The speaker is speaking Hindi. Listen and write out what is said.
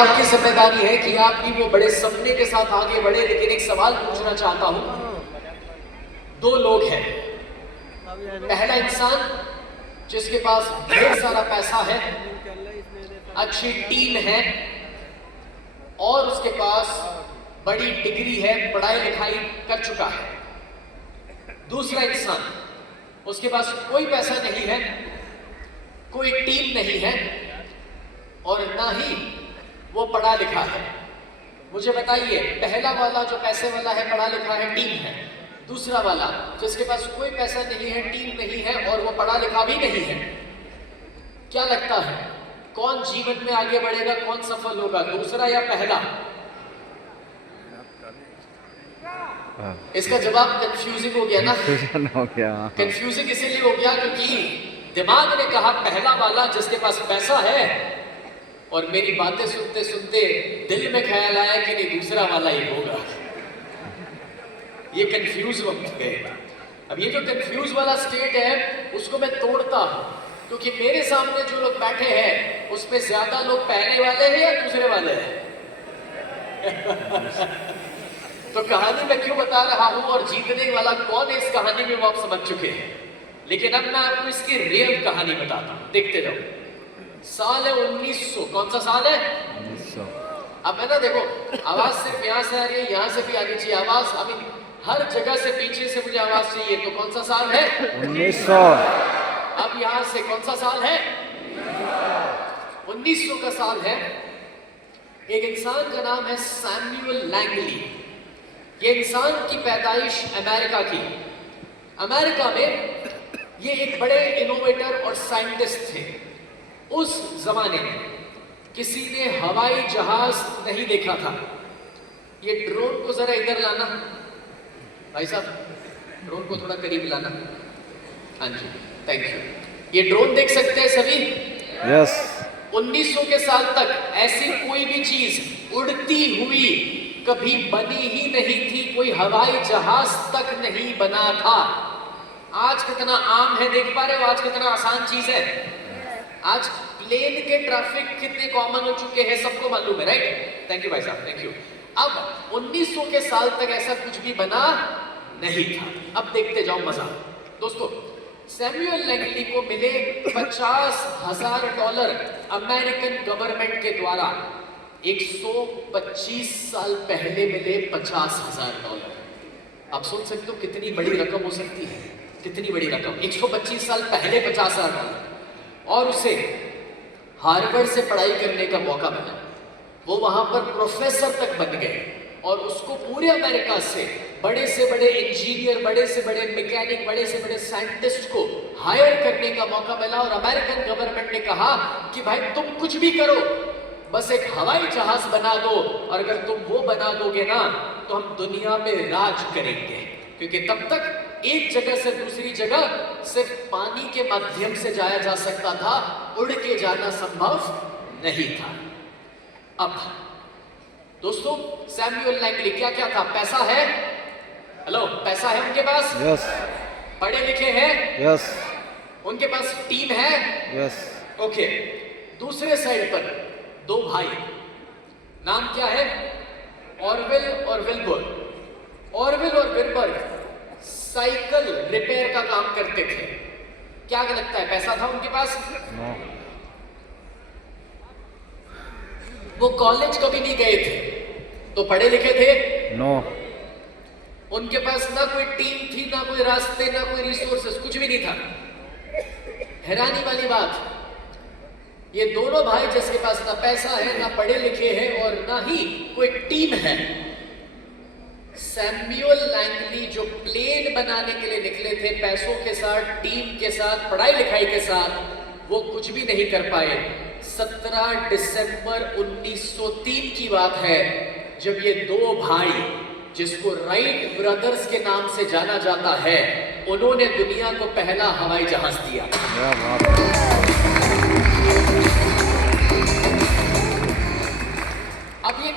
आपकी जिम्मेदारी है कि आप भी वो बड़े सपने के साथ आगे बढ़े। लेकिन एक सवाल पूछना चाहता हूं। दो लोग हैं, पहला इंसान जिसके पास ढेर सारा पैसा है, अच्छी टीम है और उसके पास बड़ी डिग्री है, पढ़ाई लिखाई कर चुका है। दूसरा इंसान, उसके पास कोई पैसा नहीं है, कोई टीम नहीं है और ना ही वो पढ़ा लिखा है। मुझे बताइए, पहला वाला जो पैसे वाला है, पढ़ा लिखा है, टीम है, दूसरा वाला जिसके पास कोई पैसा नहीं है, टीम नहीं है और वो पढ़ा लिखा भी नहीं है, क्या लगता है कौन जीवन में आगे बढ़ेगा, कौन सफल होगा, दूसरा या पहला? इसका जवाब कंफ्यूजिंग हो गया ना? कंफ्यूजिंग इसीलिए हो गया क्योंकि दिमाग ने कहा पहला वाला जिसके पास पैसा है, और मेरी बातें सुनते सुनते दिल में ख्याल आया कि नहीं, दूसरा वाला ही होगा। ये कंफ्यूज हो गए। अब ये जो कंफ्यूज वाला स्टेट है उसको मैं तोड़ता हूं, क्योंकि मेरे सामने जो लोग बैठे हैं उसमें ज्यादा लोग पहले वाले हैं या दूसरे वाले हैं? तो कहानी मैं क्यों बता रहा हूं और जीतने वाला कौन है इस कहानी में वो आप समझ चुके हैं। लेकिन अब मैं आपको इसकी रियल कहानी बताता हूं, देखते जाओ। साल है 1900। कौन सा साल है? 1900। अब है ना, देखो आवाज सिर्फ यहाँ से आ रही है, यहाँ से भी आनी चाहिए आवाज। अभी हर जगह से पीछे से मुझे आवाज चाहिए। तो कौन सा साल है? 1900। अब यहाँ से कौन सा साल है? 1900 का साल है। एक इंसान का नाम है सैमुअल लैंगली। ये इंसान की पैदाइश अमेरिका की। अमेरिका में ये एक बड़े इनोवेटर और साइंटिस्ट थे। उस जमाने में किसी ने हवाई जहाज नहीं देखा था। ये ड्रोन को जरा इधर लाना भाई साहब, ड्रोन को थोड़ा करीब लाना। हाँ जी, थैंक यू। ये ड्रोन देख सकते हैं सभी? यस। 1900 के साल तक ऐसी कोई भी चीज उड़ती हुई कभी बनी ही नहीं थी, कोई हवाई जहाज तक नहीं बना था। आज कितना आम है, देख पा रहे हो आज कितना आसान चीज है। आज प्लेन के ट्रैफिक कितने कॉमन हो चुके हैं, सबको मालूम है, राइट? थैंक यू भाई साहब, थैंक यू। अब 1900 के साल तक ऐसा कुछ भी बना नहीं था। अब देखते जाओ मजा। दोस्तों, सैमुअल लैंगली को मिले $50,000 अमेरिकन गवर्नमेंट के द्वारा। 125 साल पहले मिले $50,000। आप सोच सकते हो कितनी बड़ी रकम हो सकती है, कितनी बड़ी रकम। 125 साल पहले $50,000 और उसे हार्वर्ड से पढ़ाई करने का मौका मिला। वो वहां पर प्रोफेसर तक बन गए और उसको पूरे अमेरिका से बड़े इंजीनियर, बड़े से बड़े मैकेनिक, बड़े से बड़े साइंटिस्ट को हायर करने का मौका मिला। और अमेरिकन गवर्नमेंट ने कहा कि भाई तुम कुछ भी करो, बस एक हवाई जहाज बना दो, और अगर तुम वो बना दोगे ना तो हम दुनिया में राज करेंगे। क्योंकि तब तक एक जगह से दूसरी जगह सिर्फ पानी के माध्यम से जाया जा सकता था, उड़ के जाना संभव नहीं था। अब दोस्तों, सैमुअल लैंगली क्या क्या था? पैसा है, हेलो, पैसा है उनके पास, यस। पढ़े लिखे हैं, यस। उनके पास टीम है, यस। ओके। दूसरे साइड पर दो भाई, नाम क्या है? ऑरवेल और विल्बर। ऑरवेल और विल्बर साइकिल रिपेयर का काम करते थे। क्या लगता है पैसा था उनके पास? no. वो कॉलेज कभी नहीं गए थे, तो पढ़े लिखे थे? नो। उनके पास ना कोई टीम थी, ना कोई रास्ते, ना कोई रिसोर्सेस, कुछ भी नहीं था। हैरानी वाली बात, ये दोनों भाई जिसके पास ना पैसा है, ना पढ़े लिखे हैं और ना ही कोई टीम है, सैमुअल लैंगली जो प्लेन बनाने के लिए निकले थे, पैसों के साथ, टीम के साथ, पढ़ाई लिखाई के साथ, वो कुछ भी नहीं कर पाए। 17 दिसंबर 1903 की बात है जब ये दो भाई, जिसको राइट ब्रदर्स के नाम से जाना जाता है, उन्होंने दुनिया को पहला हवाई जहाज दिया। अब ये